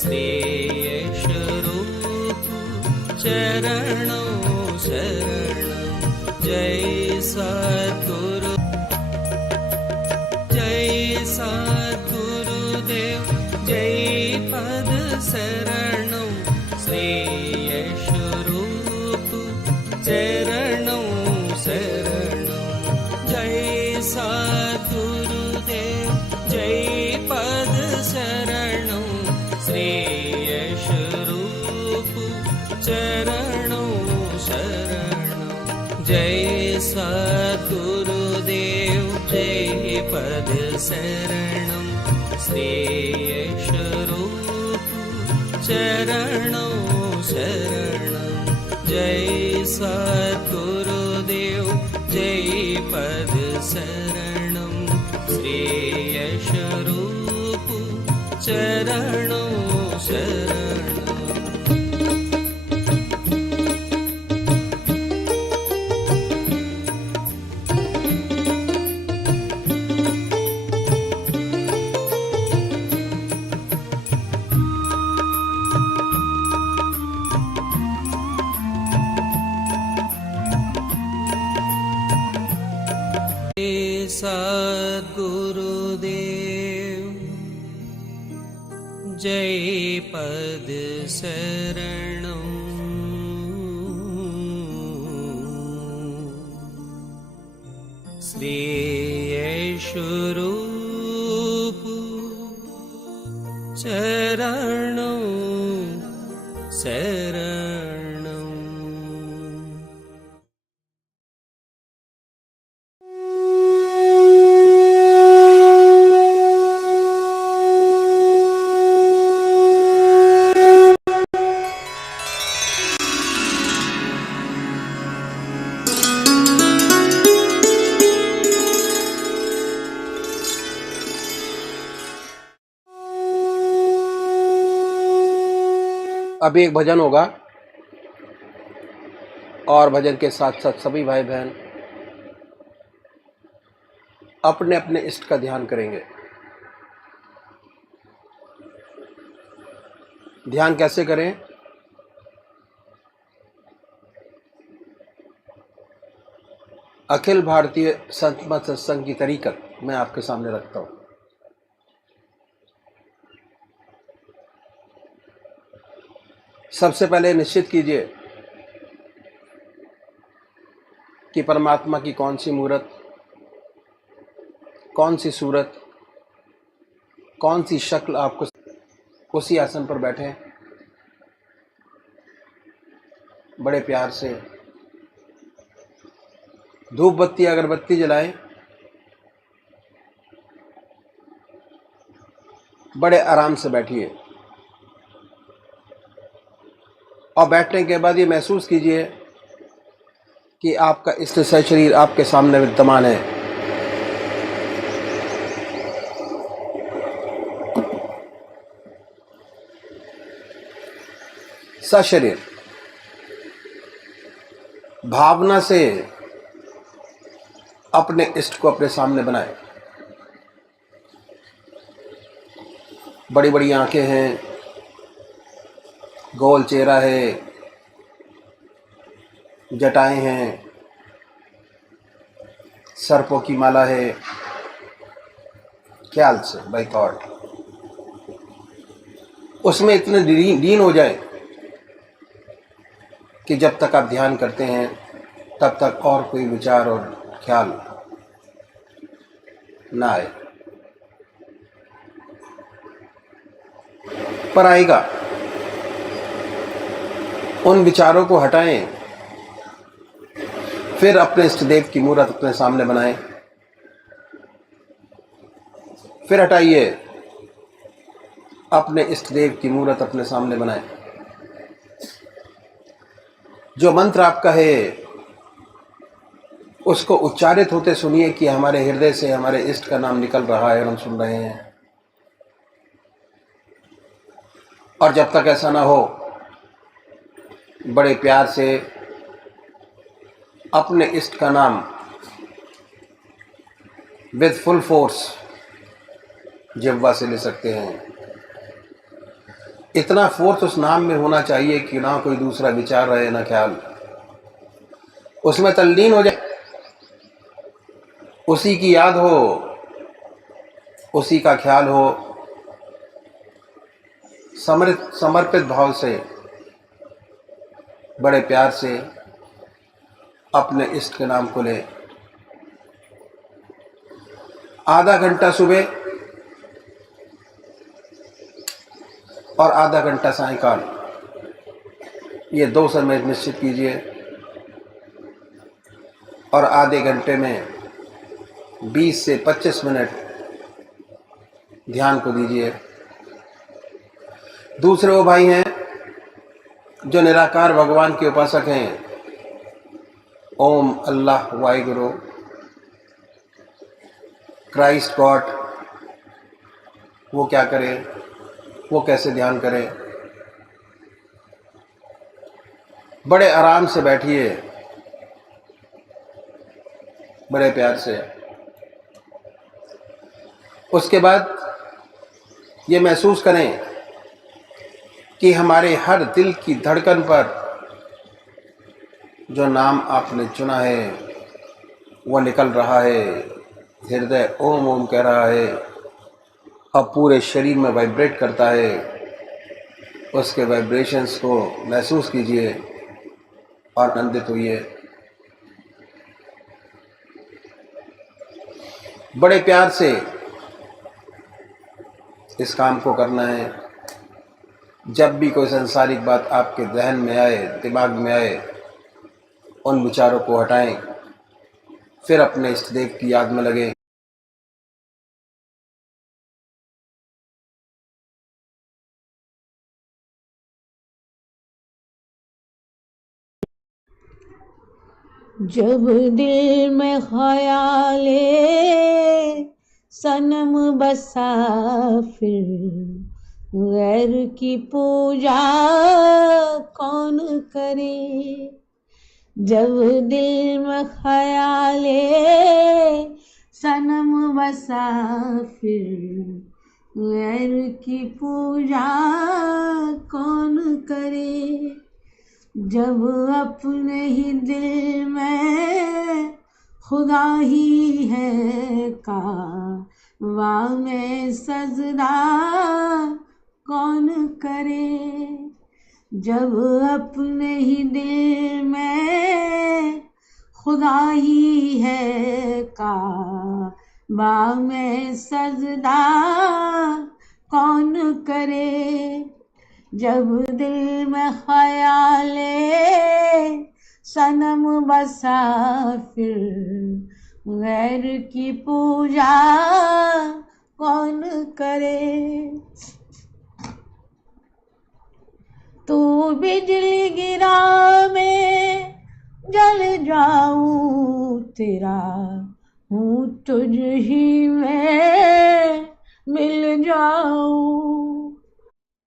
श्री यश रूप चरणों शरणं। जय सद्गुरु सद्गुरुदेव जय पद शरणं। श्री यश रूप चरणों शरणं। जय सद्गुरुदेव जय पद शरणं। श्री यश रूप चरणों शरणं। जय सद्गुरुदेव जय पद शरणं। श्री यश रूप चरणों शरणं। जय सद्गुरुदेव जय पद शरणं। श्री यश रूप चरणों शरणं। सद्गुरुदेव जय पद शरणं। श्री यश रूप चरणों शरणं। अभी एक भजन होगा और भजन के साथ साथ सभी भाई बहन अपने अपने इष्ट का ध्यान करेंगे। ध्यान कैसे करें? अखिल भारतीय संत मत सत्संग की तरीकत मैं आपके सामने रखता हूं। सबसे पहले निश्चित कीजिए कि परमात्मा की कौन सी मूर्त, कौन सी सूरत, कौन सी शक्ल आपको उसी आसन पर बैठे बड़े प्यार से धूप बत्ती अगरबत्ती जलाएं, बड़े आराम से बैठिए और बैठने के बाद ये महसूस कीजिए कि आपका इष्ट शरीर आपके सामने विद्यमान है। सशरीर भावना से अपने इष्ट को अपने सामने बनाए। बड़ी बड़ी आंखें हैं, गोल चेहरा है, जटाएं हैं, सर्पों की माला है। ख्याल से बाय थॉट उसमें इतने लीन हो जाए कि जब तक आप ध्यान करते हैं तब तक और कोई विचार और ख्याल ना आए, पर आएगा। उन विचारों को हटाएं, फिर अपने इष्ट देव की मूर्त अपने सामने बनाएं, फिर हटाइए, अपने इष्ट देव की मूर्त अपने सामने बनाएं। जो मंत्र आपका है उसको उच्चारित होते सुनिए कि हमारे हृदय से हमारे इष्ट का नाम निकल रहा है और हम सुन रहे हैं। और जब तक ऐसा ना हो, बड़े प्यार से अपने इष्ट का नाम विद फुल फोर्स जिह्वा से ले सकते हैं। इतना फोर्स उस नाम में होना चाहिए कि ना कोई दूसरा विचार रहे ना ख्याल, उसमें तल्लीन हो जाए, उसी की याद हो, उसी का ख्याल हो, समर्पित भाव से, बड़े प्यार से अपने इष्ट के नाम को ले। आधा घंटा सुबह और आधा घंटा सायंकाल, ये 2 समय निश्चित कीजिए, और आधे घंटे में 20 से 25 मिनट ध्यान को दीजिए। दूसरे वो भाई हैं जो निराकार भगवान के उपासक हैं, ओम, अल्लाह, वाहिगुरु, क्राइस्ट, गॉड, वो क्या करें, वो कैसे ध्यान करें। बड़े आराम से बैठिए, बड़े प्यार से। उसके बाद ये महसूस करें कि हमारे हर दिल की धड़कन पर जो नाम आपने चुना है वो निकल रहा है। हृदय ओम ओम कह रहा है, अब पूरे शरीर में वाइब्रेट करता है। उसके वाइब्रेशंस को महसूस कीजिए और आनंदित होइए। बड़े प्यार से इस काम को करना है। जब भी कोई सांसारिक बात आपके जहन में आए, दिमाग में आए, उन विचारों को हटाएं, फिर अपने इष्ट देव की याद में लगे। जब दिल में ख्याले सनम बसा, फिर गैर की पूजा कौन करे। जब दिल में ख्याले सनम बसा, फिर गैर की पूजा कौन करे। जब अपने ही दिल में खुदा ही है कावा में सजदा कौन करे। जब अपने ही दिल में खुदा ही है काबा में सजदा कौन करे। जब दिल में ख्याले सनम बसा, फिर गैर की पूजा कौन करे। तू बिजली गिरा मैं जल जाऊं, तेरा हूँ तुझ ही में मिल जाऊं।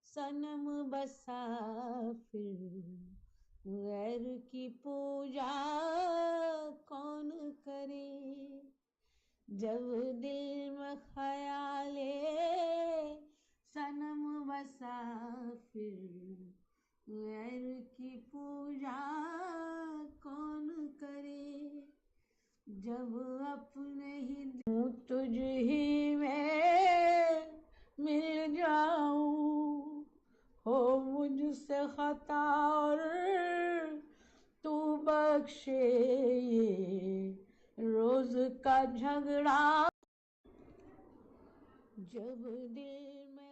सनम बसा, फिर गैर की पूजा कौन करे। जब दिल में ख्याले सनम बसा, फिर गैर की पूजा कौन करे। जब अपने ही तुझ ही में मिल जाऊं, हो मुझसे खता और तू बख्शे ये रोज का झगड़ा। जब दिल में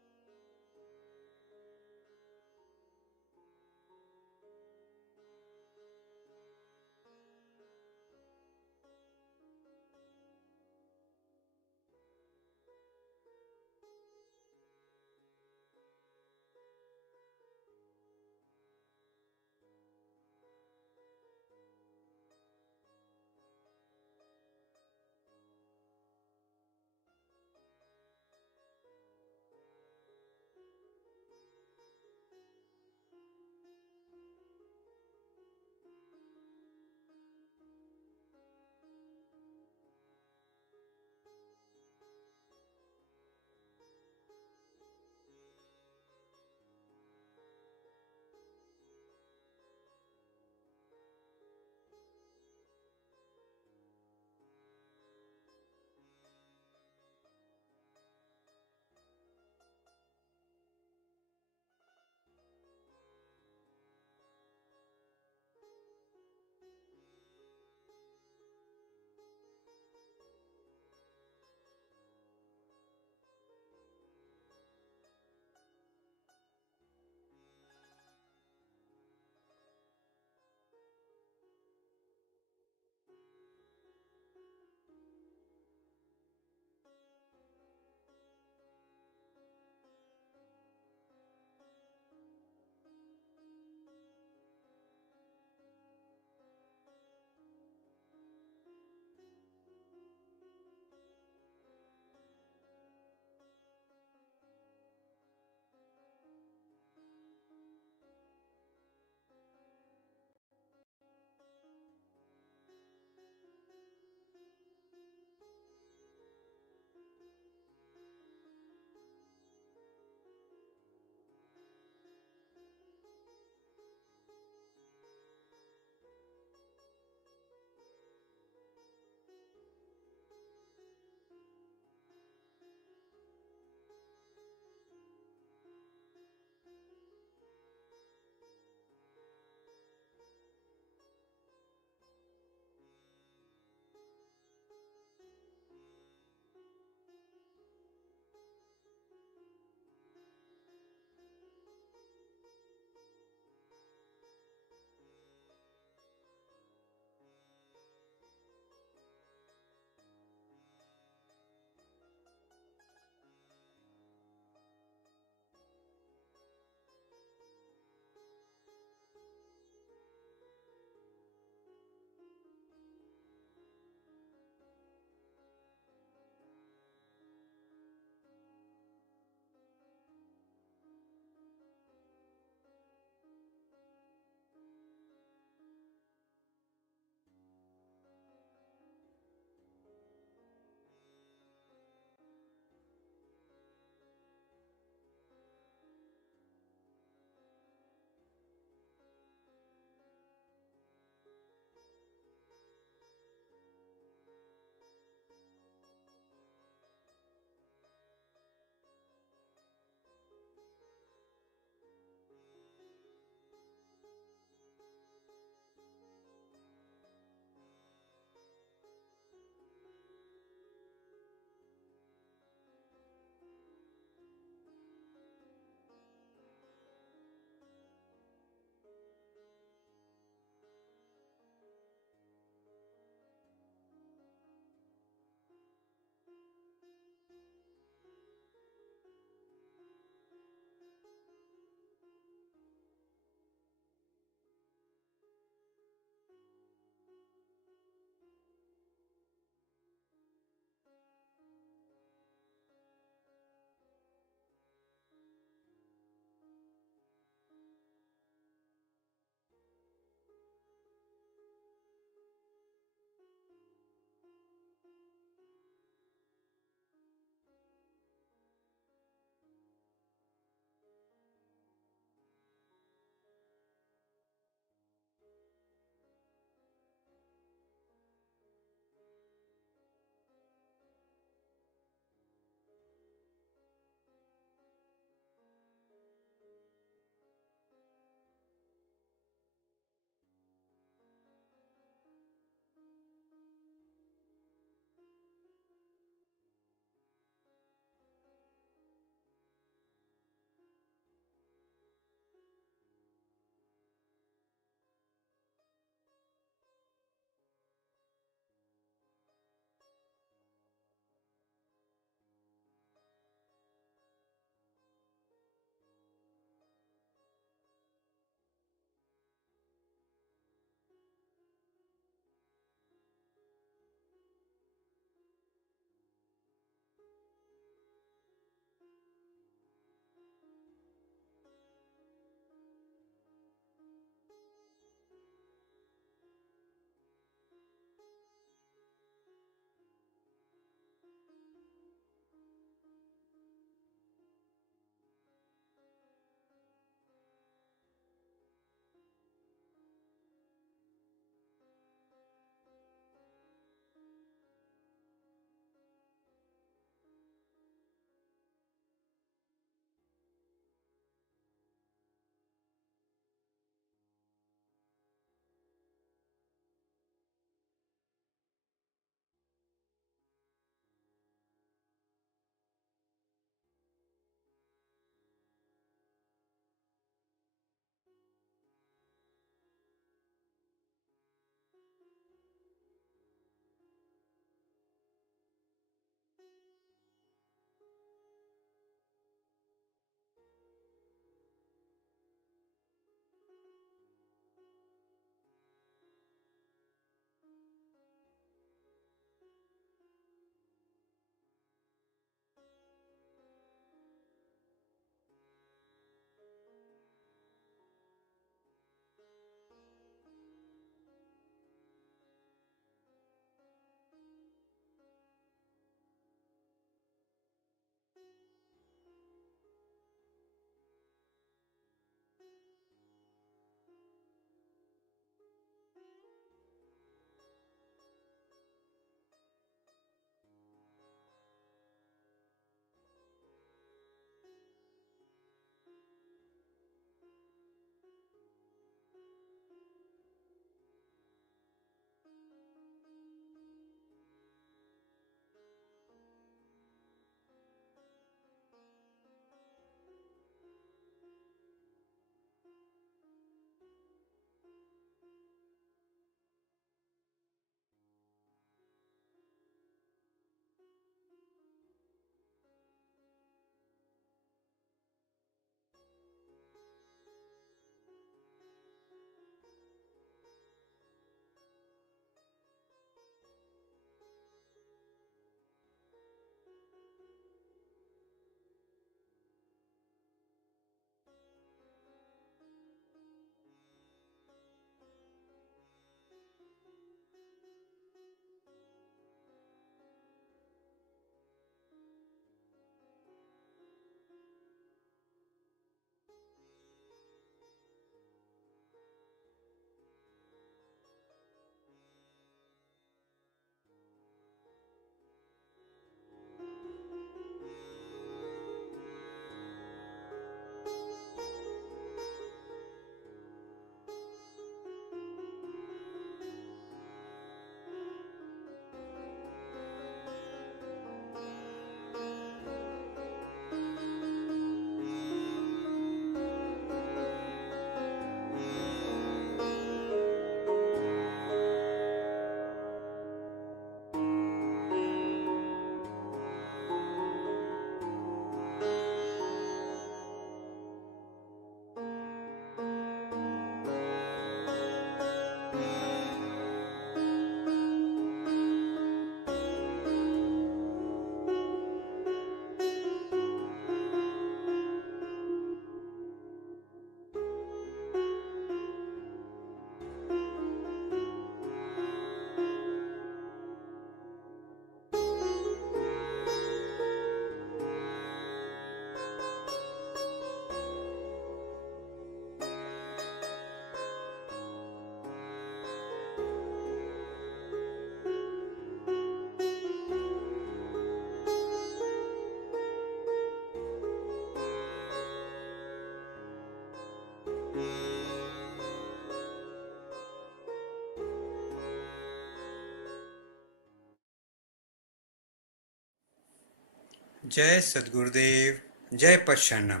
जय सद्गुरुदेव, जय पश्चरणम।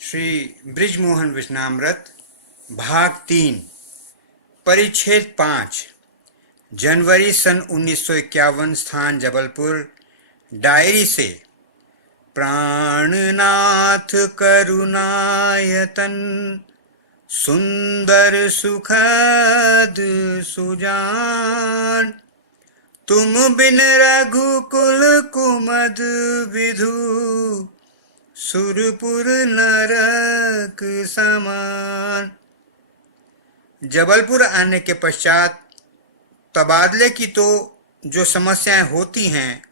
श्री ब्रिजमोहन वचनामृत भाग 3 परिच्छेद 5 जनवरी सन 1951 स्थान जबलपुर। डायरी से प्राणनाथ करुणायतन सुंदर सुखद सुजान, तुम बिन रघुकुल कुमद विधु सुरपुर नरक समान। जबलपुर आने के पश्चात तबादले की तो जो समस्याएं होती हैं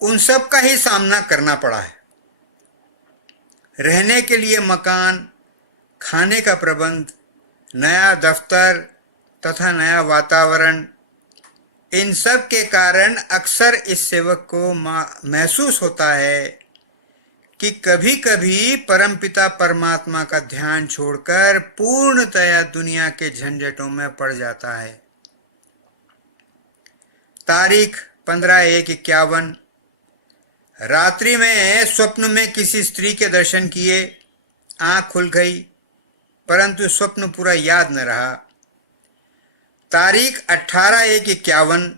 उन सब का ही सामना करना पड़ा है। रहने के लिए मकान, खाने का प्रबंध, नया दफ्तर तथा नया वातावरण, इन सब के कारण अक्सर इस सेवक को महसूस होता है कि कभी कभी परमपिता परमात्मा का ध्यान छोड़कर पूर्णतया दुनिया के झंझटों में पड़ जाता है। तारीख 15/1/51। रात्रि में स्वप्न में किसी स्त्री के दर्शन किए, आंख खुल गई परंतु स्वप्न पूरा याद न रहा। तारीख 18/1/51।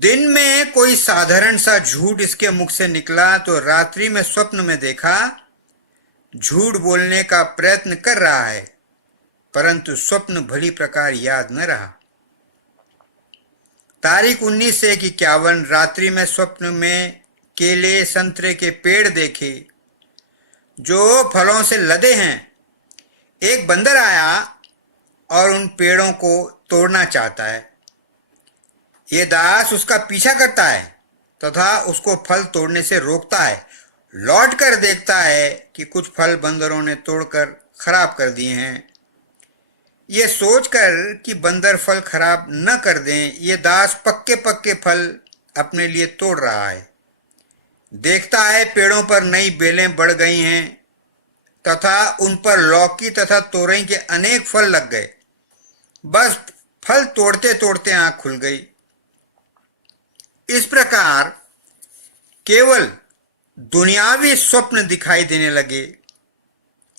दिन में कोई साधारण सा झूठ इसके मुख से निकला तो रात्रि में स्वप्न में देखा झूठ बोलने का प्रयत्न कर रहा है परंतु स्वप्न भली प्रकार याद न रहा। तारीख 19/1/51। रात्रि में स्वप्न में केले संतरे के पेड़ देखे जो फलों से लदे हैं। एक बंदर आया और उन पेड़ों को तोड़ना चाहता है। ये दास उसका पीछा करता है तथा उसको फल तोड़ने से रोकता है। लौट कर देखता है कि कुछ फल बंदरों ने तोड़कर खराब कर दिए हैं। ये सोचकर कि बंदर फल खराब न कर दें, ये दास पक्के पक्के फल अपने लिए तोड़ रहा है। देखता है पेड़ों पर नई बेलें बढ़ गई हैं तथा उन पर लौकी तथा तोरई के अनेक फल लग गए। बस फल तोड़ते तोड़ते आंख खुल गई। इस प्रकार केवल दुनियावी स्वप्न दिखाई देने लगे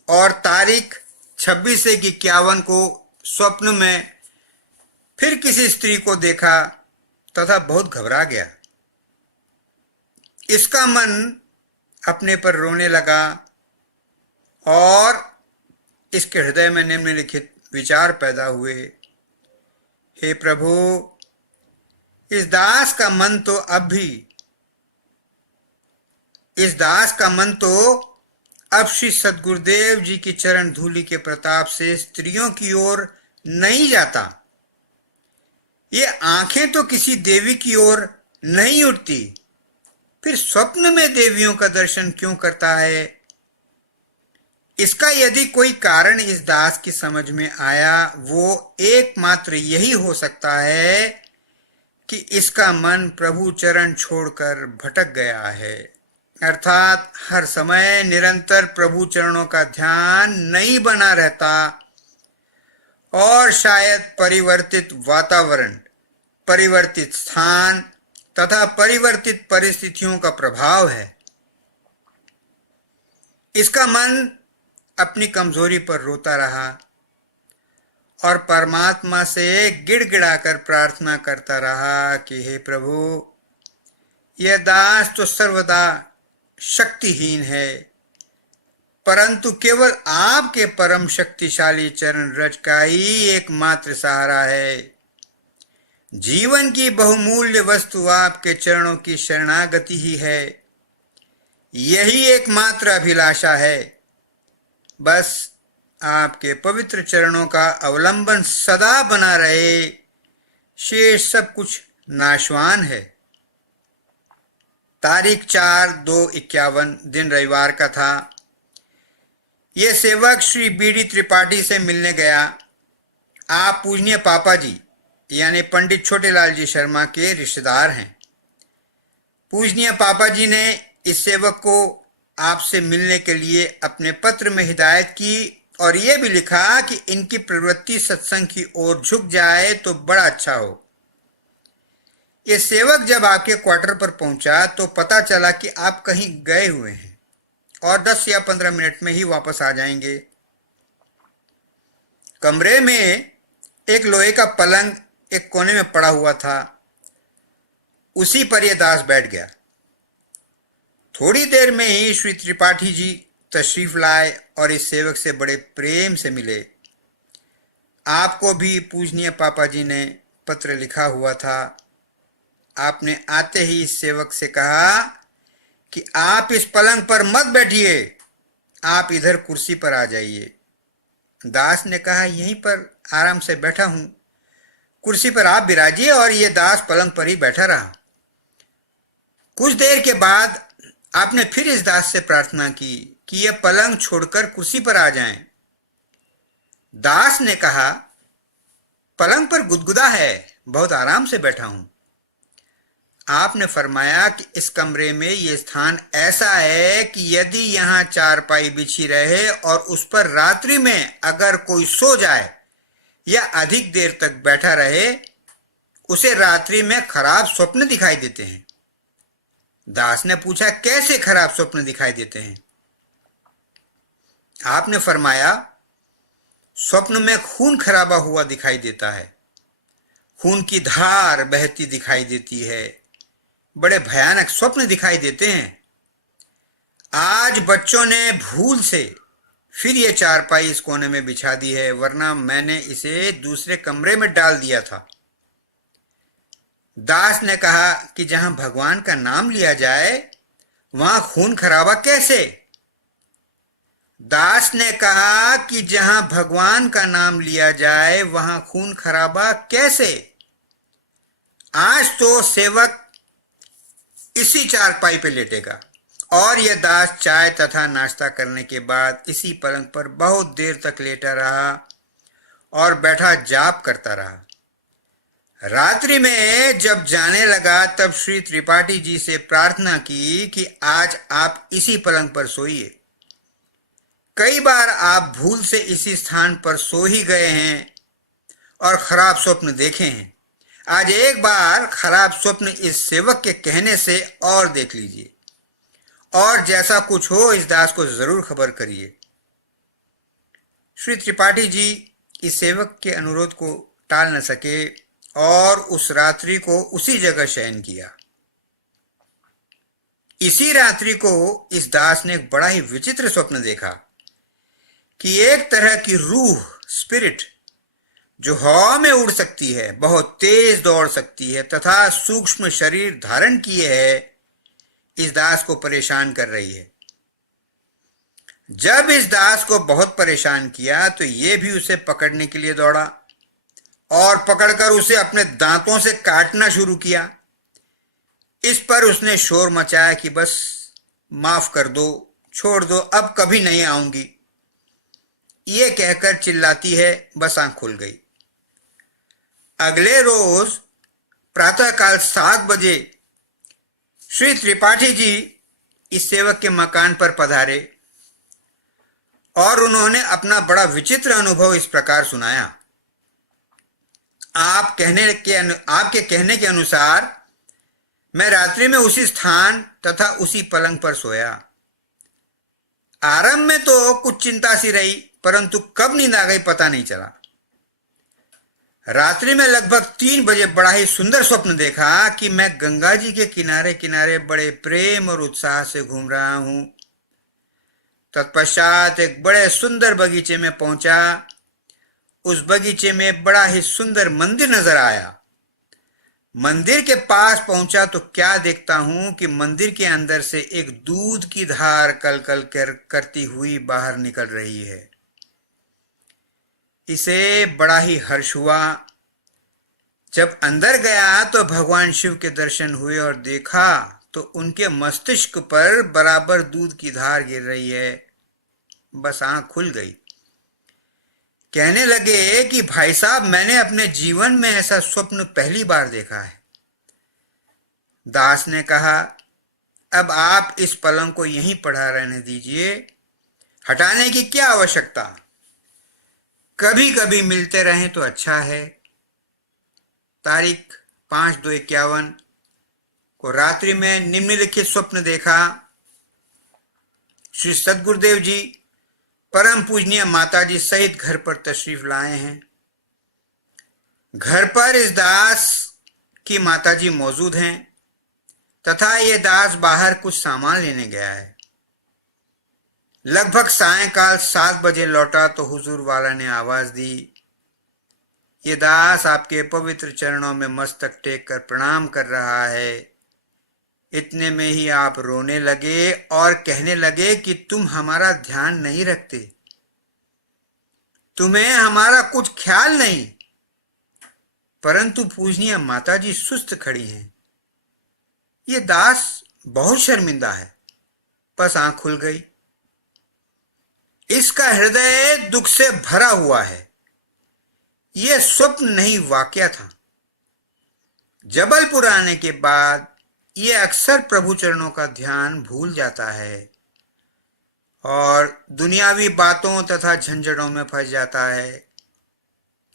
और तारीख 26/1/51 को स्वप्न में फिर किसी स्त्री को देखा तथा बहुत घबरा गया। इसका मन अपने पर रोने लगा और इसके हृदय में निम्नलिखित विचार पैदा हुए। हे प्रभु, इस दास का मन तो अब श्री सद्गुरुदेव जी की चरण धूलि के प्रताप से स्त्रियों की ओर नहीं जाता। ये आंखें तो किसी देवी की ओर नहीं उठती, फिर स्वप्न में देवियों का दर्शन क्यों करता है? इसका यदि कोई कारण इस दास की समझ में आया वो एकमात्र यही हो सकता है कि इसका मन प्रभु चरण छोड़कर भटक गया है, अर्थात हर समय निरंतर प्रभु चरणों का ध्यान नहीं बना रहता और शायद परिवर्तित वातावरण, परिवर्तित स्थान तथा परिवर्तित परिस्थितियों का प्रभाव है। इसका मन अपनी कमजोरी पर रोता रहा और परमात्मा से गिड़गिड़ाकर प्रार्थना करता रहा कि हे प्रभु, यह दास तो सर्वदा शक्तिहीन है परंतु केवल आपके परम शक्तिशाली चरण रज का ही एकमात्र सहारा है। जीवन की बहुमूल्य वस्तु आपके चरणों की शरणागति ही है। यही एकमात्र अभिलाषा है। बस आपके पवित्र चरणों का अवलंबन सदा बना रहे, शेष सब कुछ नाशवान है। तारीख 4/2/51 दिन रविवार का था। यह सेवक श्री बीडी त्रिपाठी से मिलने गया। आप पूजनीय पापा जी यानी पंडित छोटेलाल जी शर्मा के रिश्तेदार हैं। पूजनीय पापा जी ने इस सेवक को आपसे मिलने के लिए अपने पत्र में हिदायत की और यह भी लिखा कि इनकी प्रवृत्ति सत्संग की ओर झुक जाए तो बड़ा अच्छा हो। ये सेवक जब आपके क्वार्टर पर पहुंचा तो पता चला कि आप कहीं गए हुए हैं और 10 या 15 मिनट में ही वापस आ जाएंगे। कमरे में एक लोहे का पलंग एक कोने में पड़ा हुआ था, उसी पर यह दास बैठ गया। थोड़ी देर में ही श्री त्रिपाठी जी तशरीफ लाए और इस सेवक से बड़े प्रेम से मिले। आपको भी पूजनीय पापा जी ने पत्र लिखा हुआ था। आपने आते ही इस सेवक से कहा कि आप इस पलंग पर मत बैठिए, आप इधर कुर्सी पर आ जाइए। दास ने कहा, यहीं पर आराम से बैठा हूं, कुर्सी पर आप बिराजिए। और ये दास पलंग पर ही बैठा रहा। कुछ देर के बाद आपने फिर इस दास से प्रार्थना की कि यह पलंग छोड़कर कुर्सी पर आ जाएं। दास ने कहा, पलंग पर गुदगुदा है, बहुत आराम से बैठा हूं। आपने फरमाया कि इस कमरे में यह स्थान ऐसा है कि यदि यहां चारपाई बिछी रहे और उस पर रात्रि में अगर कोई सो जाए या अधिक देर तक बैठा रहे, उसे रात्रि में खराब स्वप्न दिखाई देते हैं। दास ने पूछा, कैसे खराब स्वप्न दिखाई देते हैं? आपने फरमाया, स्वप्न में खून खराबा हुआ दिखाई देता है, खून की धार बहती दिखाई देती है, बड़े भयानक स्वप्न दिखाई देते हैं। आज बच्चों ने भूल से फिर ये चारपाई इस कोने में बिछा दी है, वरना मैंने इसे दूसरे कमरे में डाल दिया था। दास ने कहा कि जहां भगवान का नाम लिया जाए वहां खून खराबा कैसे? दास ने कहा कि जहां भगवान का नाम लिया जाए वहां खून खराबा कैसे? आज तो सेवक इसी चारपाई पे लेटेगा और यह दास चाय तथा नाश्ता करने के बाद इसी पलंग पर बहुत देर तक लेटा रहा और बैठा जाप करता रहा। रात्रि में जब जाने लगा तब श्री त्रिपाठी जी से प्रार्थना की कि आज आप इसी पलंग पर सोइए। कई बार आप भूल से इसी स्थान पर सो ही गए हैं और खराब स्वप्न देखे हैं। आज एक बार खराब स्वप्न इस सेवक के कहने से और देख लीजिए, और जैसा कुछ हो इस दास को जरूर खबर करिए। श्री त्रिपाठी जी इस सेवक के अनुरोध को टाल न सके और उस रात्रि को उसी जगह शयन किया। इसी रात्रि को इस दास ने एक बड़ा ही विचित्र स्वप्न देखा कि एक तरह की रूह, स्पिरिट, जो हवा में उड़ सकती है, बहुत तेज दौड़ सकती है तथा सूक्ष्म शरीर धारण किए है, इस दास को परेशान कर रही है। जब इस दास को बहुत परेशान किया तो यह भी उसे पकड़ने के लिए दौड़ा और पकड़कर उसे अपने दांतों से काटना शुरू किया। इस पर उसने शोर मचाया कि बस माफ कर दो, छोड़ दो, अब कभी नहीं आऊंगी। ये कहकर चिल्लाती है, बस आंख खुल गई। अगले रोज प्रातःकाल 7 बजे श्री त्रिपाठी जी इस सेवक के मकान पर पधारे और उन्होंने अपना बड़ा विचित्र अनुभव इस प्रकार सुनाया। आपके कहने के अनुसार मैं रात्रि में उसी स्थान तथा उसी पलंग पर सोया। आरंभ में तो कुछ चिंता सी रही, परंतु कब नींद आ गई पता नहीं चला। रात्रि में लगभग 3 बजे बड़ा ही सुंदर स्वप्न देखा कि मैं गंगा जी के किनारे किनारे बड़े प्रेम और उत्साह से घूम रहा हूं। तत्पश्चात एक बड़े सुंदर बगीचे में पहुंचा। उस बगीचे में बड़ा ही सुंदर मंदिर नजर आया। मंदिर के पास पहुंचा तो क्या देखता हूं कि मंदिर के अंदर से एक दूध की धार कलकल करती हुई बाहर निकल रही है। इसे बड़ा ही हर्ष हुआ। जब अंदर गया तो भगवान शिव के दर्शन हुए और देखा तो उनके मस्तिष्क पर बराबर दूध की धार गिर रही है। बस आंख खुल गई। कहने लगे कि भाई साहब, मैंने अपने जीवन में ऐसा स्वप्न पहली बार देखा है। दास ने कहा, अब आप इस पलंग को यहीं पड़ा रहने दीजिए, हटाने की क्या आवश्यकता, कभी कभी मिलते रहें तो अच्छा है। तारीख 5/2/51 को रात्रि में निम्नलिखित स्वप्न देखा। श्री सद्गुरुदेव जी परम पूजनीय माताजी सहित घर पर तशरीफ लाए हैं। घर पर इस दास की माताजी मौजूद हैं तथा ये दास बाहर कुछ सामान लेने गया है। लगभग सायंकाल 7 बजे लौटा तो हुजूर वाला ने आवाज दी, ये दास आपके पवित्र चरणों में मस्तक टेक कर प्रणाम कर रहा है। इतने में ही आप रोने लगे और कहने लगे कि तुम हमारा ध्यान नहीं रखते, तुम्हें हमारा कुछ ख्याल नहीं। परंतु पूजनीय माताजी सुस्त खड़ी हैं। ये दास बहुत शर्मिंदा है। बस आंख खुल गई। इसका हृदय दुख से भरा हुआ है। यह स्वप्न नहीं वाकया था। जबलपुर आने के बाद यह अक्सर प्रभु चरणों का ध्यान भूल जाता है और दुनियावी बातों तथा झंझटों में फंस जाता है।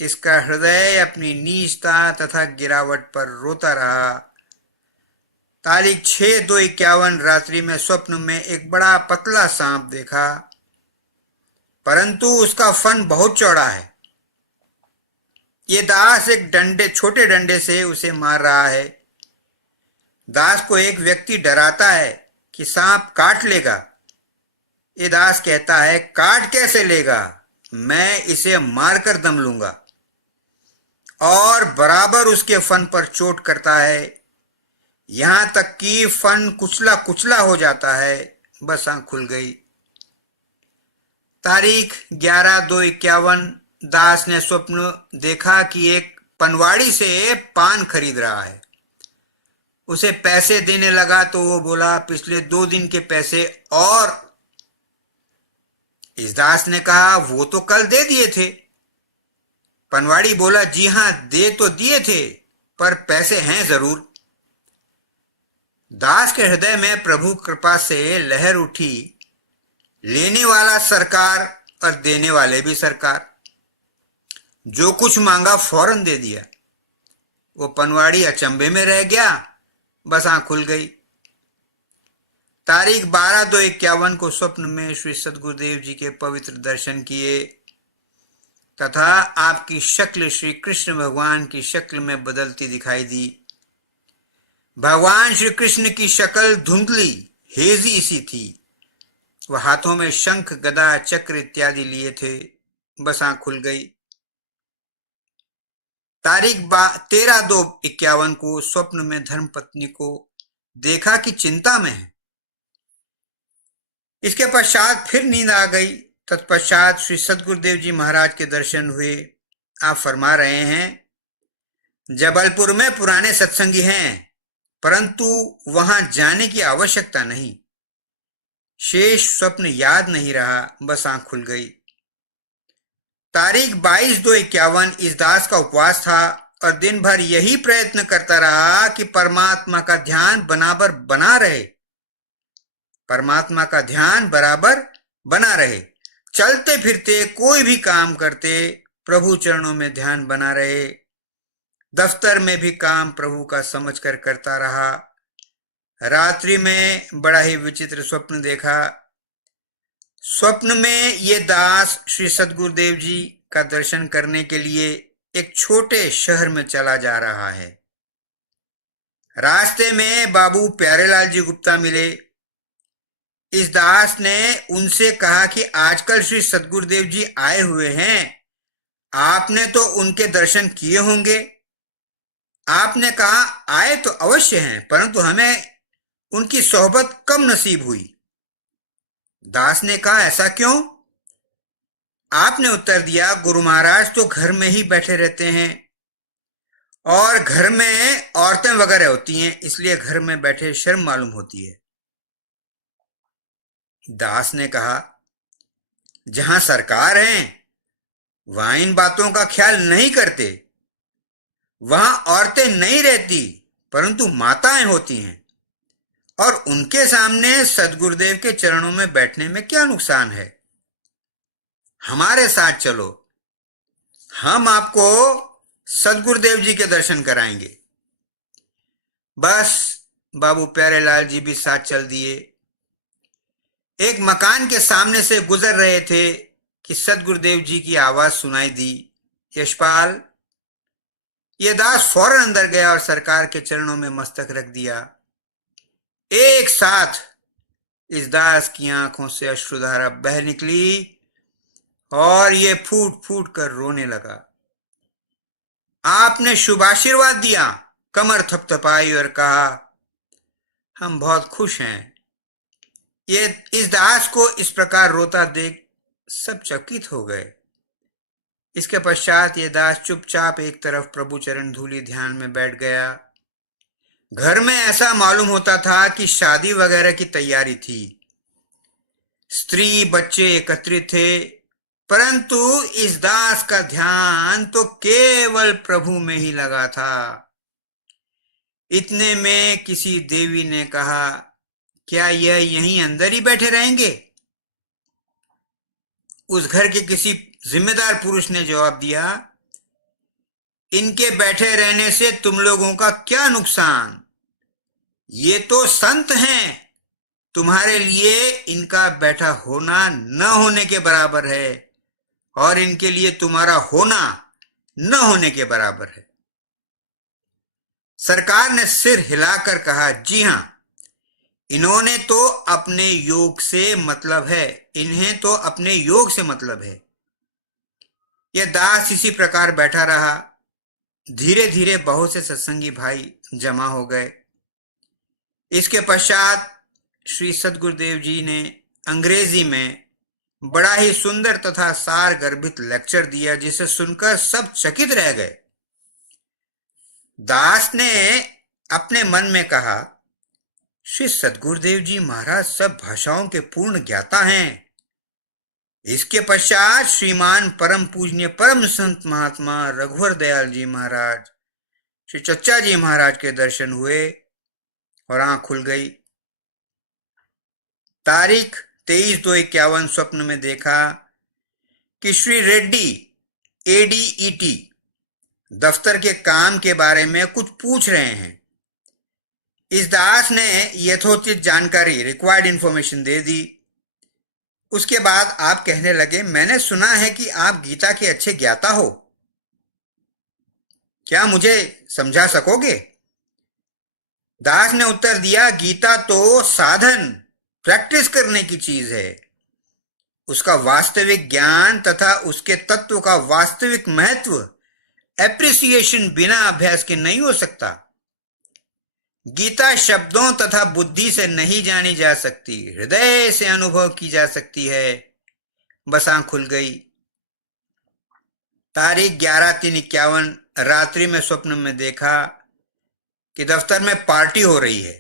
इसका हृदय अपनी नीचता तथा गिरावट पर रोता रहा। तारीख 6/2/51 रात्रि में स्वप्न में एक बड़ा पतला सांप देखा, परंतु उसका फन बहुत चौड़ा है। ये दास एक छोटे डंडे से उसे मार रहा है। दास को एक व्यक्ति डराता है कि सांप काट लेगा। ये दास कहता है, काट कैसे लेगा, मैं इसे मारकर दम लूंगा, और बराबर उसके फन पर चोट करता है, यहां तक कि फन कुचला कुचला हो जाता है। बस आंख खुल गई। तारीख 11/2/51 दास ने स्वप्न देखा कि एक पनवाड़ी से पान खरीद रहा है। उसे पैसे देने लगा तो वो बोला, पिछले 2 दिन के पैसे और। इस दास ने कहा, वो तो कल दे दिए थे। पनवाड़ी बोला, जी हां, दे तो दिए थे, पर पैसे हैं जरूर। दास के हृदय में प्रभु कृपा से लहर उठी। लेने वाला सरकार और देने वाले भी सरकार। जो कुछ मांगा फौरन दे दिया। वो पनवाड़ी अचंभे में रह गया। बस आंख खुल गई। तारीख 12/2/51 को स्वप्न में श्री सद्गुरुदेव जी के पवित्र दर्शन किए तथा आपकी शक्ल श्री कृष्ण भगवान की शक्ल में बदलती दिखाई दी। भगवान श्री कृष्ण की शक्ल धुंधली हेजी सी थी। वह हाथों में शंख गदा चक्र इत्यादि लिए थे। बस आंख खुल गई। तारीख 13/2/51 को स्वप्न में धर्मपत्नी को देखा कि चिंता में है। इसके पश्चात फिर नींद आ गई। तत्पश्चात श्री सद्गुरुदेव जी महाराज के दर्शन हुए। आप फरमा रहे हैं, जबलपुर में पुराने सत्संगी हैं, परंतु वहां जाने की आवश्यकता नहीं। शेष स्वप्न याद नहीं रहा। बस आंख खुल गई। तारीख 22/2/51 इस दास का उपवास था और दिन भर यही प्रयत्न करता रहा कि परमात्मा का ध्यान बराबर बना रहे। परमात्मा का ध्यान बराबर बना रहे। चलते फिरते कोई भी काम करते प्रभु चरणों में ध्यान बना रहे। दफ्तर में भी काम प्रभु का समझकर करता रहा। रात्रि में बड़ा ही विचित्र स्वप्न देखा। स्वप्न में ये दास श्री सद्गुरुदेव जी का दर्शन करने के लिए एक छोटे शहर में चला जा रहा है। रास्ते में बाबू प्यारेलाल जी गुप्ता मिले। इस दास ने उनसे कहा कि आजकल श्री सद्गुरुदेव जी आए हुए हैं, आपने तो उनके दर्शन किए होंगे। आपने कहा, आए तो अवश्य हैं, परंतु हमें उनकी सोहबत कम नसीब हुई। दास ने कहा, ऐसा क्यों? आपने उत्तर दिया, गुरु महाराज तो घर में ही बैठे रहते हैं और घर में औरतें वगैरह होती हैं, इसलिए घर में बैठे शर्म मालूम होती है। दास ने कहा, जहां सरकार है वहां इन बातों का ख्याल नहीं करते। वहां औरतें नहीं रहती, परंतु माताएं होती हैं, और उनके सामने सद्गुरुदेव के चरणों में बैठने में क्या नुकसान है? हमारे साथ चलो, हम आपको सद्गुरुदेव जी के दर्शन कराएंगे। बस बाबू प्यारेलाल जी भी साथ चल दिए। एक मकान के सामने से गुजर रहे थे कि सदगुरुदेव जी की आवाज सुनाई दी, यशपाल। ये दास फौरन अंदर गया और सरकार के चरणों में मस्तक रख दिया। एक साथ इस दास की आंखों से अश्रुधारा बह निकली और ये फूट फूट कर रोने लगा। आपने शुभ आशीर्वाद दिया, कमर थपथपाई और कहा, हम बहुत खुश हैं। ये इस दास को इस प्रकार रोता देख सब चकित हो गए। इसके पश्चात ये दास चुपचाप एक तरफ प्रभु चरण धूली ध्यान में बैठ गया। घर में ऐसा मालूम होता था कि शादी वगैरह की तैयारी थी, स्त्री बच्चे एकत्रित थे, परंतु इस दास का ध्यान तो केवल प्रभु में ही लगा था। इतने में किसी देवी ने कहा, क्या यह यहीं अंदर ही बैठे रहेंगे? उस घर के किसी जिम्मेदार पुरुष ने जवाब दिया, इनके बैठे रहने से तुम लोगों का क्या नुकसान? ये तो संत हैं, तुम्हारे लिए इनका बैठा होना न होने के बराबर है और इनके लिए तुम्हारा होना न होने के बराबर है। सरकार ने सिर हिलाकर कहा, जी हां, इन्होंने तो अपने योग से मतलब है, इन्हें तो अपने योग से मतलब है। यह दास इसी प्रकार बैठा रहा। धीरे धीरे बहुत से सत्संगी भाई जमा हो गए। इसके पश्चात श्री सदगुरुदेव जी ने अंग्रेजी में बड़ा ही सुंदर तथा सार गर्भित लेक्चर दिया, जिसे सुनकर सब चकित रह गए। दास ने अपने मन में कहा, श्री सदगुरुदेव जी महाराज सब भाषाओं के पूर्ण ज्ञाता हैं। इसके पश्चात श्रीमान परम पूजनीय परम संत महात्मा रघुवर दयाल जी महाराज, श्री चच्चा जी महाराज के दर्शन हुए और आंख खुल गई। तारीख 23/2/51 स्वप्न में देखा कि श्री रेड्डी ADET दफ्तर के काम के बारे में कुछ पूछ रहे हैं। इस दास ने यथोचित जानकारी, रिक्वायर्ड इंफॉर्मेशन दे दी। उसके बाद आप कहने लगे, मैंने सुना है कि आप गीता के अच्छे ज्ञाता हो, क्या मुझे समझा सकोगे? दास ने उत्तर दिया, गीता तो साधन, प्रैक्टिस करने की चीज है। उसका वास्तविक ज्ञान तथा उसके तत्व का वास्तविक महत्व एप्रिसिएशन बिना अभ्यास के नहीं हो सकता। गीता शब्दों तथा बुद्धि से नहीं जानी जा सकती, हृदय से अनुभव की जा सकती है। बस आंख खुल गई। तारीख 11/3/51 रात्रि में स्वप्न में देखा कि दफ्तर में पार्टी हो रही है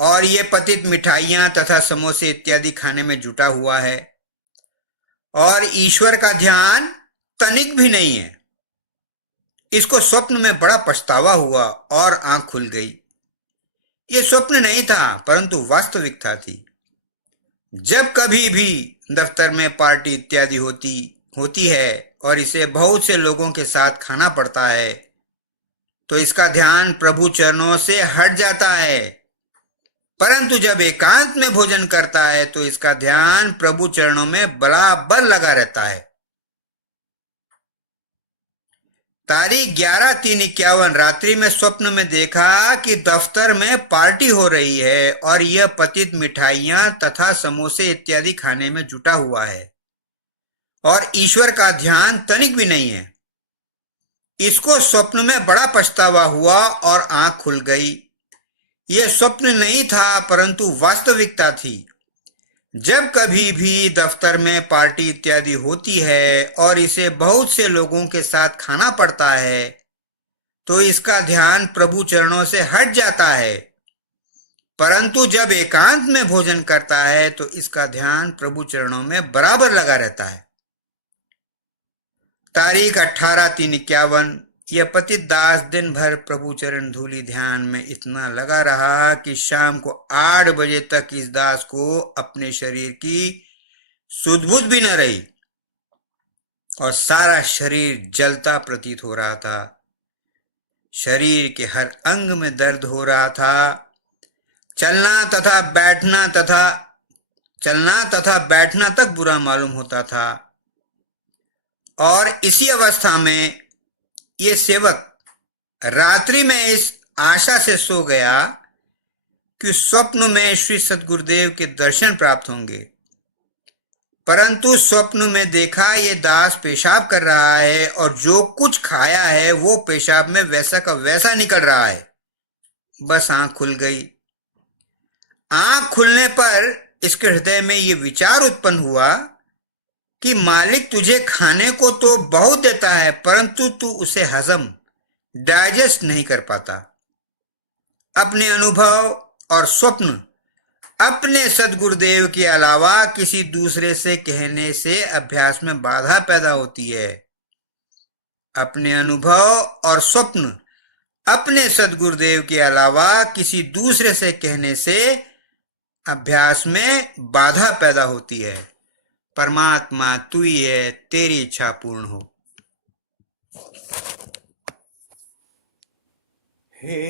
और ये पतित मिठाइयां तथा समोसे इत्यादि खाने में जुटा हुआ है और ईश्वर का ध्यान तनिक भी नहीं है। इसको स्वप्न में बड़ा पछतावा हुआ और आंख खुल गई। ये स्वप्न नहीं था परंतु वास्तविकता थी। जब कभी भी दफ्तर में पार्टी इत्यादि होती है और इसे बहुत से लोगों के साथ खाना पड़ता है तो इसका ध्यान प्रभु चरणों से हट जाता है, परंतु जब एकांत में भोजन करता है तो इसका ध्यान प्रभु चरणों में बराबर लगा रहता है। तारीख 11/3/51 रात्रि में स्वप्न में देखा कि दफ्तर में पार्टी हो रही है और यह पतित मिठाइयां तथा समोसे इत्यादि खाने में जुटा हुआ है और ईश्वर का ध्यान तनिक भी नहीं है। इसको स्वप्न में बड़ा पछतावा हुआ और आंख खुल गई। यह स्वप्न नहीं था परंतु वास्तविकता थी। जब कभी भी दफ्तर में पार्टी इत्यादि होती है और इसे बहुत से लोगों के साथ खाना पड़ता है तो इसका ध्यान प्रभु चरणों से हट जाता है, परंतु जब एकांत में भोजन करता है तो इसका ध्यान प्रभु चरणों में बराबर लगा रहता है। तारीख 18/3/51 यह पतित दास दिन भर प्रभु चरण धूली ध्यान में इतना लगा रहा कि शाम को 8 बजे तक इस दास को अपने शरीर की सुध-बुध भी न रही और सारा शरीर जलता प्रतीत हो रहा था। शरीर के हर अंग में दर्द हो रहा था। चलना तथा बैठना तक बुरा मालूम होता था। और इसी अवस्था में ये सेवक रात्रि में इस आशा से सो गया कि स्वप्न में श्री सद्गुरुदेव के दर्शन प्राप्त होंगे, परंतु स्वप्न में देखा ये दास पेशाब कर रहा है और जो कुछ खाया है वो पेशाब में वैसा का वैसा निकल रहा है। बस आंख खुल गई। आंख खुलने पर इसके हृदय में ये विचार उत्पन्न हुआ कि मालिक तुझे खाने को तो बहुत देता है, परंतु तू उसे हजम डाइजेस्ट नहीं कर पाता। अपने अनुभव और स्वप्न अपने सद्गुरुदेव के अलावा किसी दूसरे से कहने से अभ्यास में बाधा पैदा होती है। अपने अनुभव और स्वप्न अपने सद्गुरुदेव के अलावा किसी दूसरे से कहने से अभ्यास में बाधा पैदा होती है। परमात्मा तू ही है, तेरी इच्छा पूर्ण हो। हे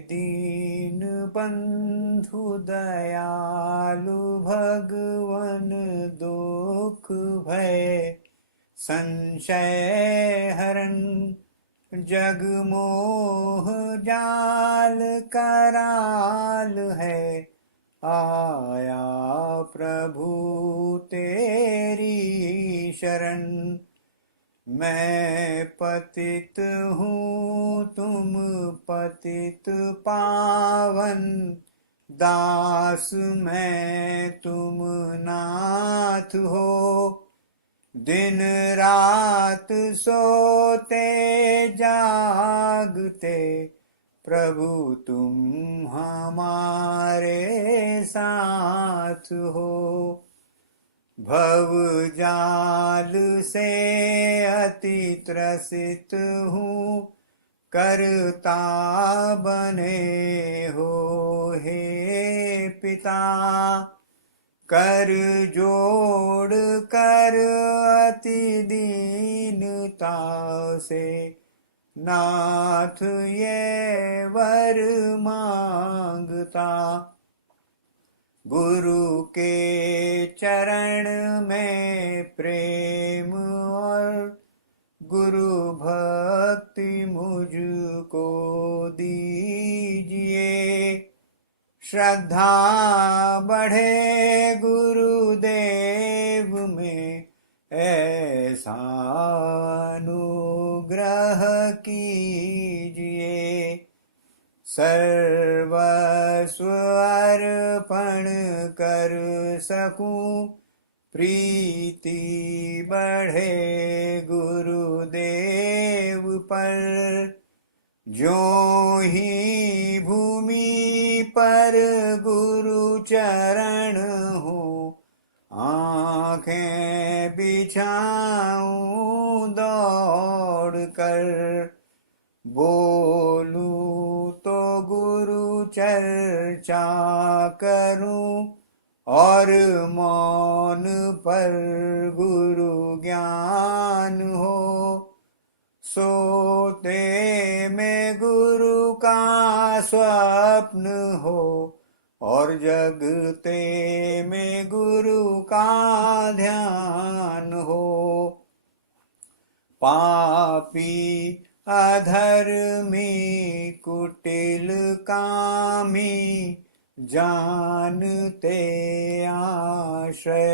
दीन बंधु दयालु भगवन दुख भय संशय हरण जग मोह जाल कराल है आया प्रभु तेरी शरण। मैं पतित हूँ तुम पतित पावन दास मैं तुम नाथ हो। दिन रात सोते जागते प्रभु तुम हमारे साथ हो। भव जाल से अति त्रसित हूँ करता बने हो हे पिता। कर जोड़ कर अति दीनता से नाथ ये वर मांगता। गुरु के चरण में प्रेम और गुरु भक्ति मुझको दीजिए। श्रद्धा बढ़े गुरुदेव में ऐसा अनुग्रह कीजिए। सर्वस्व अर्पण कर सकूं प्रीति बढ़े गुरुदेव पर। जो ही भूमि पर गुरु चरण हो आंखें बिछाऊं दौड़ कर। बोलूं तो गुरु चर्चा करूं और मौन पर गुरु ज्ञान हो। सोते में गुरु का स्वप्न हो और जगते में गुरु का ध्यान हो। पापी अधर्मी कुटिल कामी जानते आश्रय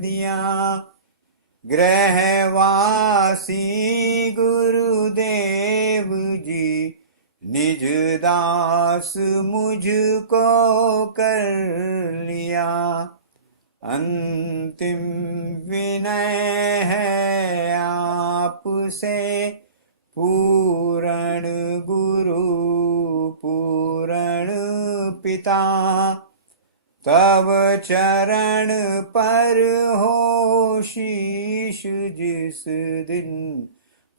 दिया। ग्रहवासी गुरुदेव जी निज दास मुझको कर लिया। अंतिम विनय है आपसे पूरण गुरु पूरण पिता। तब चरण पर हो शीश जिस दिन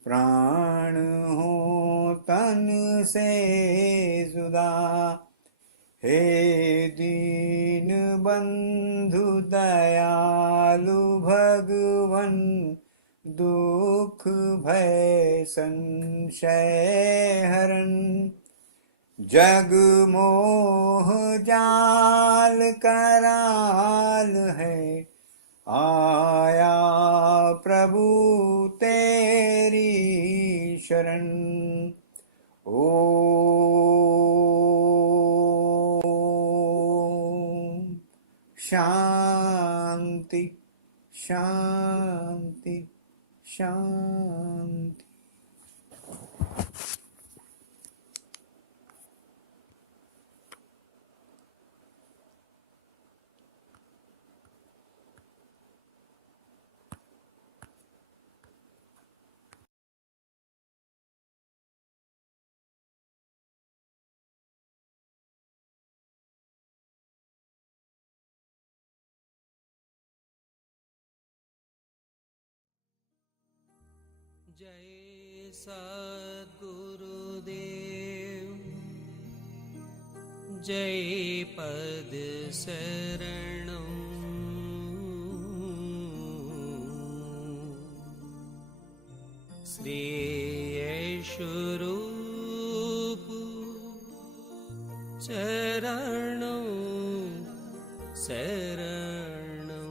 प्राण हो तन से जुदा। हे दीन बंधु दयालु भगवन दुख भय संशय हरण, जग मोह जाल कराल है, आया प्रभु तेरी शरण। ओम शांति शांति शांति। जय सद्गुरुदेव, जय पद शरणं। श्री यशोरूप चरणं शरणं।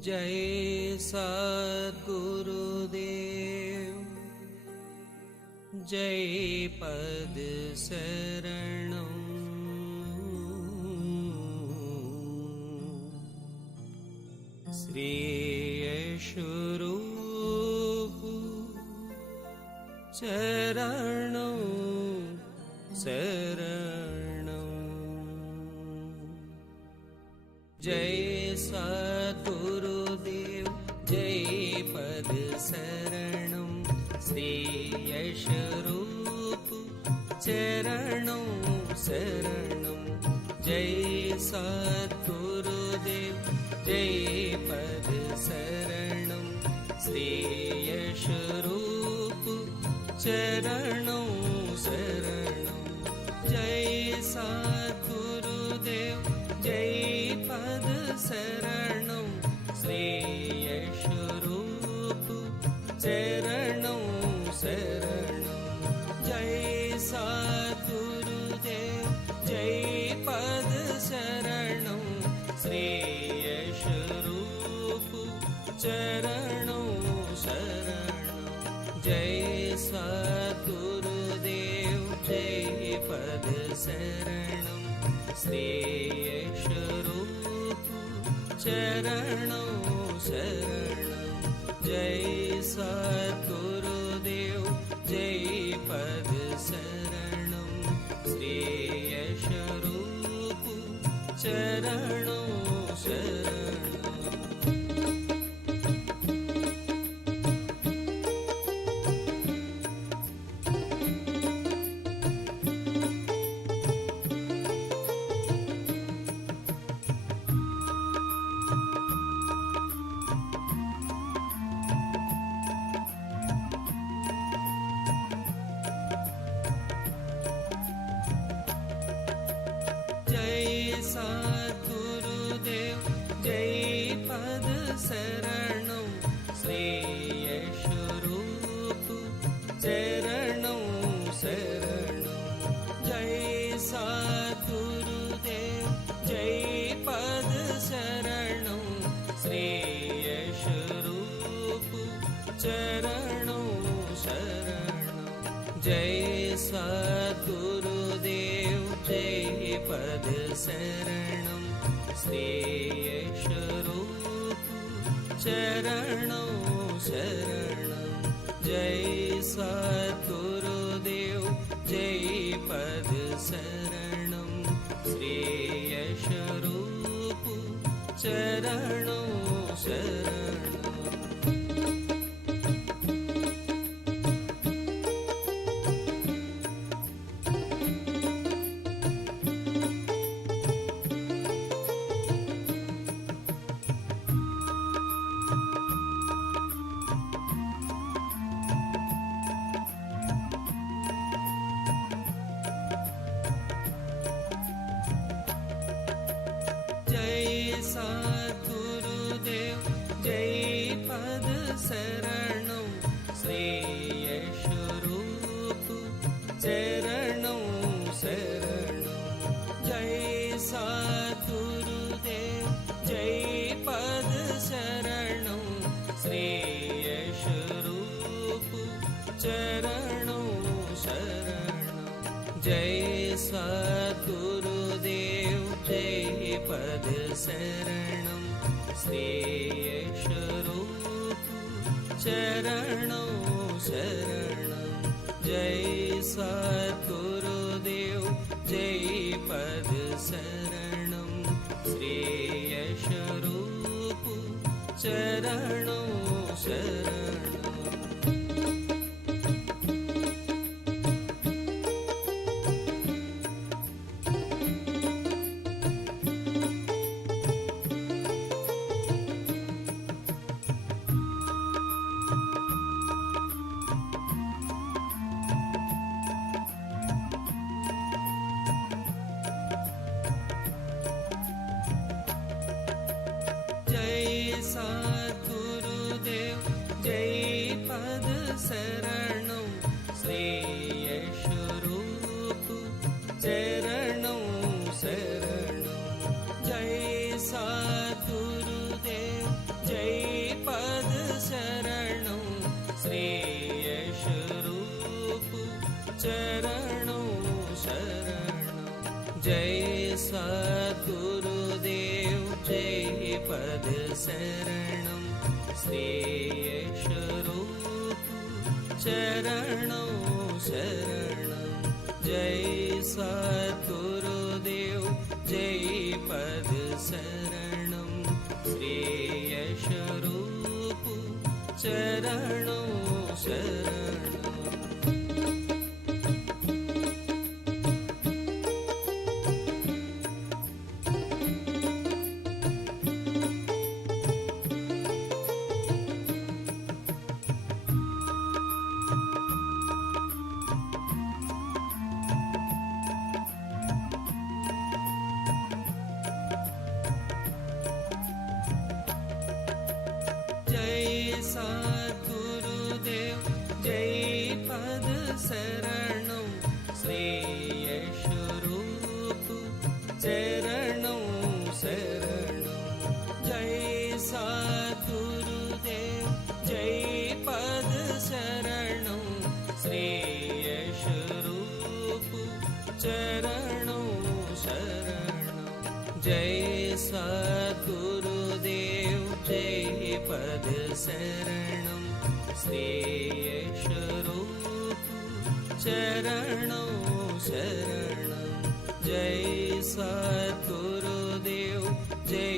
जय सद्गुरुदेव, जय पद शरणं। श्री यशोरूप चरणं शरणं। जय सद्गुरुदेव, जय पद शरणं। श्री यशोरूप चरणं शरणं। जय सद्गुरुदेव, जय पद शरणं। श्री यशोरूप चरणं शरणं। जय सद्गुरुदेव, जय पद शरणं। श्री यशोरूप चरणं शरणं। जय सद्गुरुदेव, जय पद शरणं। श्री यशोरूप चरणं शरणं। जय सद्गुरुदेव, जय पद शरणं। श्री यशोरूप चरणं शरणं। जय सद्गुरुदेव, जय पद शरणं। श्री यशोरूप चरणं शरणं। जय सद्गुरुदेव, जय पद शरणं। श्री यशोरूप चरणं शरणं। जय सद्गुरुदेव, जय पद शरणं। श्री यशोरूप चरणं शरणं। जय सद्गुरुदेव, जय पद शरणं। श्री यशोरूप चरणं शरणं। जय सद्गुरुदेव, जय पद शरणं। श्री यशोरूप चरणं शरणं। जय सद्गुरुदेव, शरणं श्रेयस्वरूप चरणों शरणं जय सद्गुरुदेव जय पद शरणं श्रेयस्वरूप चरणों शरणं जय सद्गुरुदेव जय पद शरणं श्रेयस्वरूप चरणों शरणं जय सद्गुरुदेव जय पद शरणं श्रेयस्वरूप चरणों शरणं जय सद्गुरुदेव जय पद शरणं श्रेयस्वरूप चरणों शरणं जय सद्गुरुदेव जय पद शरणं श्रेयस्वरूप चरणों शरणं जय सद्गुरुदेव जय पद शरणं श्रेयस्वरूप चरणों शरणं जय सद्गुरुदेव जय पद शरणं श्रेयस्वरूप चरणों शरणं जय सद्गुरुदेव जय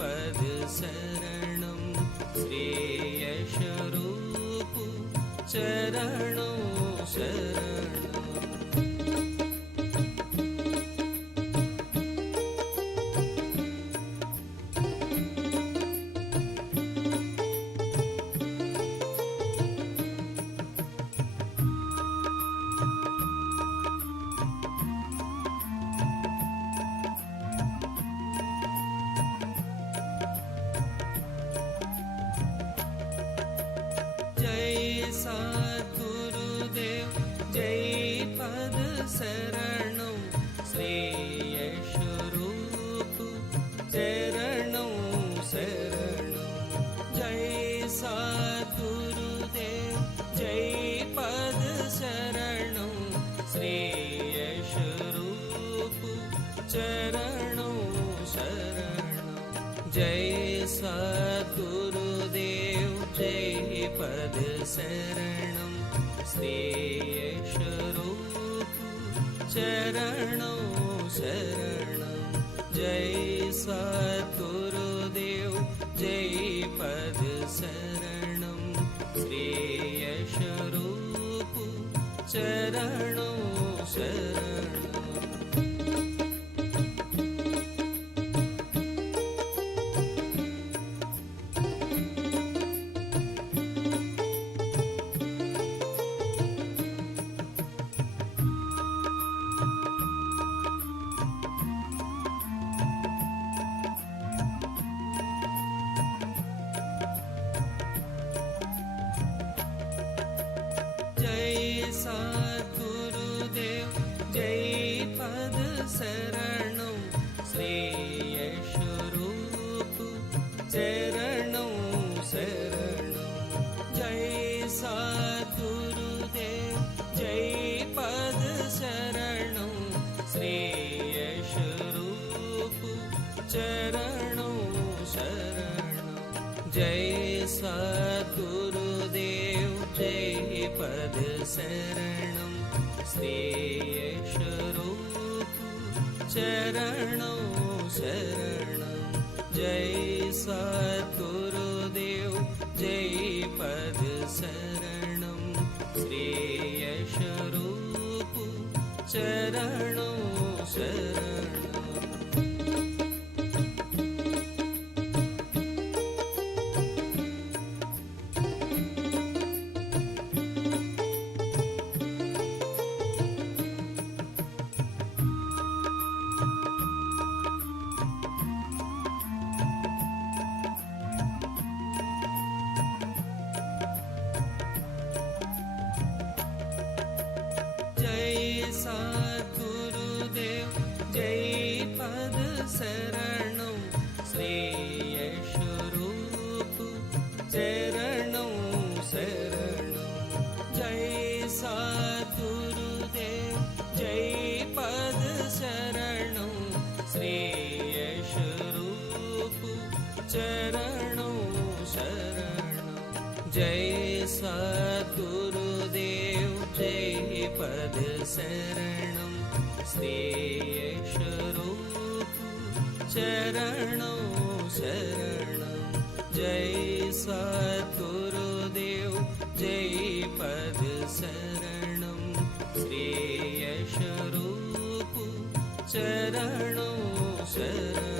पद शरणं श्रेयस्वरूप चरणों शरणं जय सद्गुरुदेव जय पद शरणं श्रेयस्वरूप चरणों शरणं जय सद्गुरुदेव जय पद शरणं श्रेयस्वरूप चरणों शरणं जय सद्गुरुदेव जय पद शरणं श्रेयस्वरूप चरणों शरणं जय सद्गुरुदेव जय पद शरणं श्रेयस्वरूप चरणों शरणं जय सद्गुरुदेव जय पद शरणं श्रेयस्वरूप चरणों शरणं जय सद्गुरुदेव जय पद शरणं श्रेयस्वरूप चरणों शरणं जय सद्गुरुदेव जय पद शरणं श्रेयस्वरूप चरणों शरणं जय सद्गुरुदेव जय पद शरणं श्रेयस्वरूप चरणों शरणं जय सद्गुरुदेव जय पद शरणं श्रेयस्वरूप चरणों शरणं जय सद्गुरुदेव जय पद शरणं श्रेयस्वरूप चरणों शरणं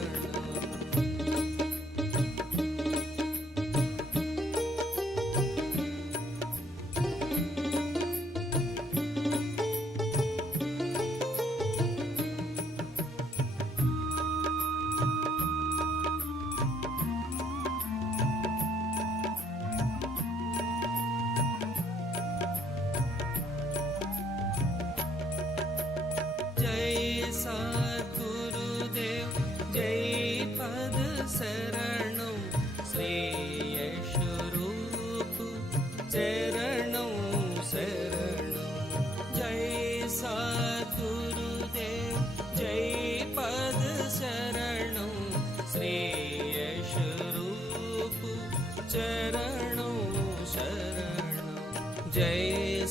जय सद्गुरुदेव जय पद शरणं श्रेयस्वरूप चरणों शरणं जय सद्गुरुदेव जय पद शरणं श्रेयस्वरूप चरणों शरणं जय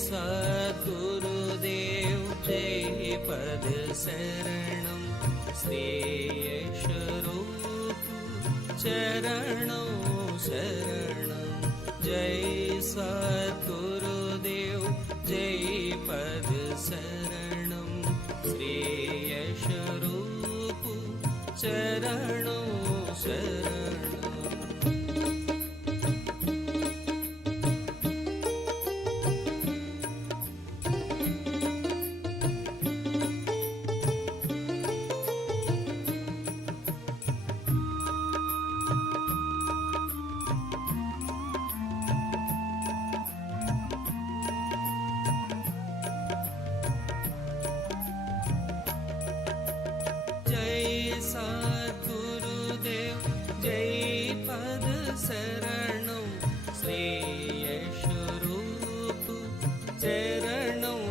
सद्गुरुदेव जय पद शरणं श्रेयस्वरूप चरणों शरणं जय सद्गुरुदेव जय पद शरणं श्रेयस्वरूप चरणों शरणं जय सद्गुरुदेव जय पद शरणं श्रेयस्वरूप चरणों शरणं जय सद्गुरुदेव जय पद शरणं श्रेयस्वरूप चरणों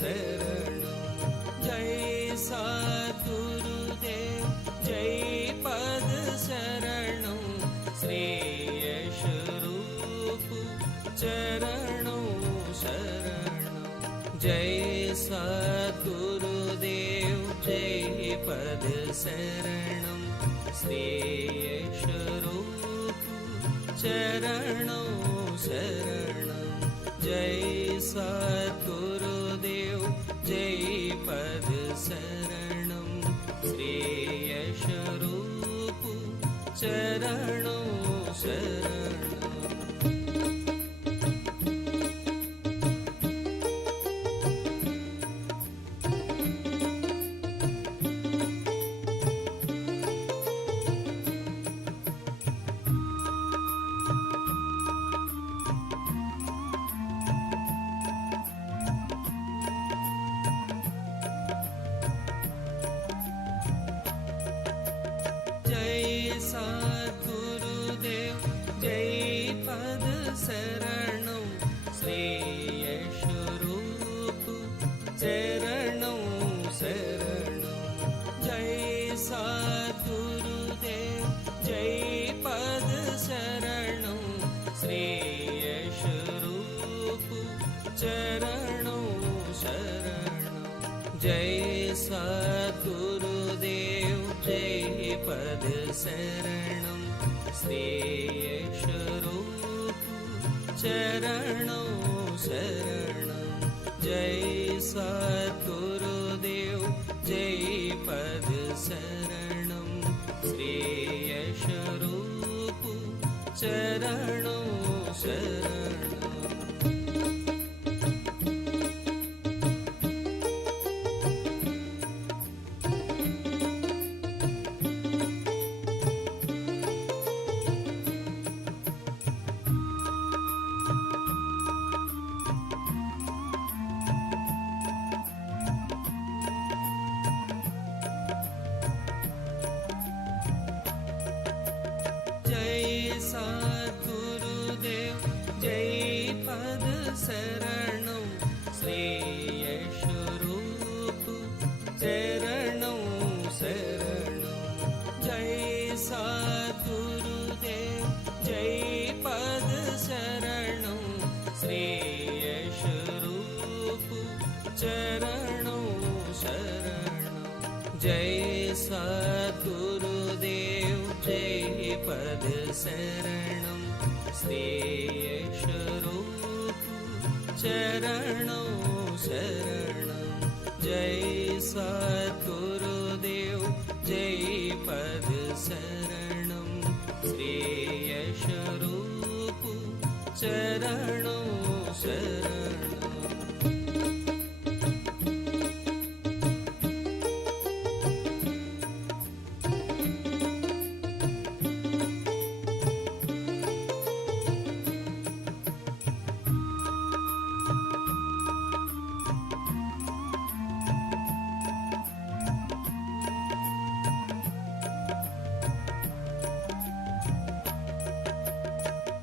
शरणं जय सद्गुरुदेव जय पद शरणं श्रेयस्वरूप चरणों शरणं जय सद्गुरुदेव जय पद शरणं श्रेयस्वरूप चरणों शरणं जय सद्गुरुदेव जय पद शरणं श्रेयस्वरूप चरणों शरणं जय सद्गुरुदेव जय शरणं श्रेयस्वरूप चरणों शरणं जय सद्गुरुदेव जय पद शरणं श्रेयस्वरूप चरणों शरणं जय सद्गुरुदेव जय पद शरणं श्रेयस्वरूप चरणों शरणं जय सद्गुरुदेव जय पद शरणं श्रेयस्वरूप चरणों शरणं जय सद्गुरुदेव जय पद शरणं श्रेयस्वरूप चरणों शरणं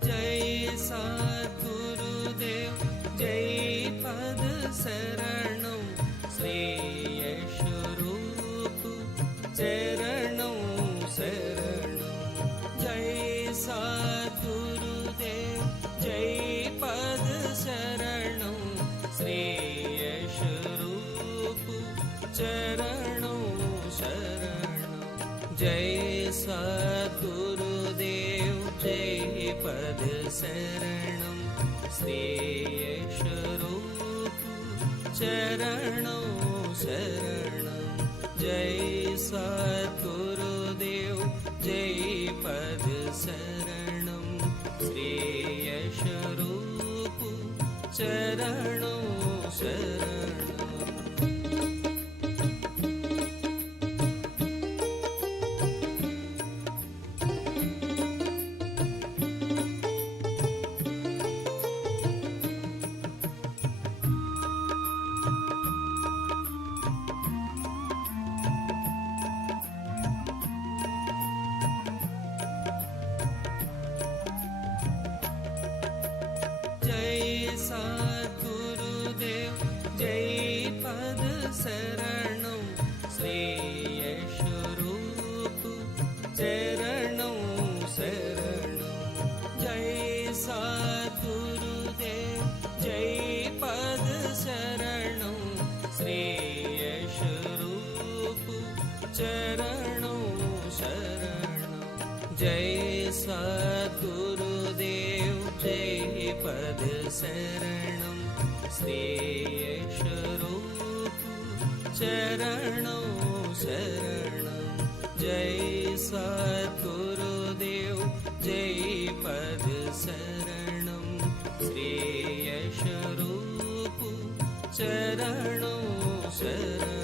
जय सद्गुरुदेव जय पद शरणं श्रेयस्वरूप चरणों शरणं जय सद्गुरुदेव जय पद शरणं श्रेयस्वरूप चरणों शरणं जय सद्गुरुदेव जय पद शरणं श्रेयस्वरूप चरणों शरणं जय सद्गुरुदेव जय पद शरणं श्रेयस्वरूप चरणों शरणं जय सद्गुरुदेव जय पद शरणं श्रेयस्वरूप चरणों शरणं जय सद्गुरुदेव जय पद शरणं श्रेयस्वरूप चरणों शरणं जय सद्गुरुदेव जय पद शरणं श्रेयस्वरूप चरणों शरणं जय सद्गुरुदेव जय पद शरणं श्रेयस्वरूप चरणों शरणं जय सद्गुरुदेव जय पद शरणं श्रेयस्वरूप चरणों शरणं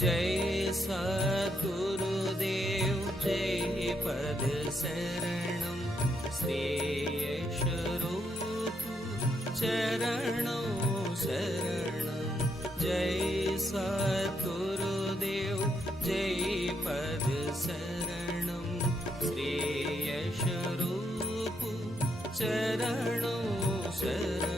जय सद्गुरुदेव जय पद शरणं श्रेयस्वरूप चरणों शरणं जय सद्गुरुदेव जय पद शरणं श्रेयस्वरूप चरणों शरणं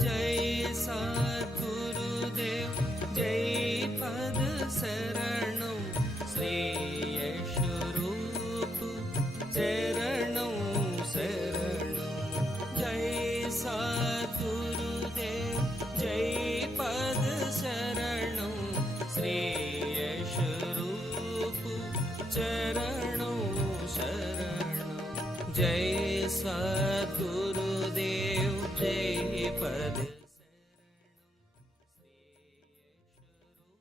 जय सद्गुरुदेव जय पद शरणं श्रेयस्वरूप चरणों शरणं जय सद्गुरुदेव जय पद शरणं श्रेयस्वरूप चरणों शरणं जय सद्गुरुदेव जय पद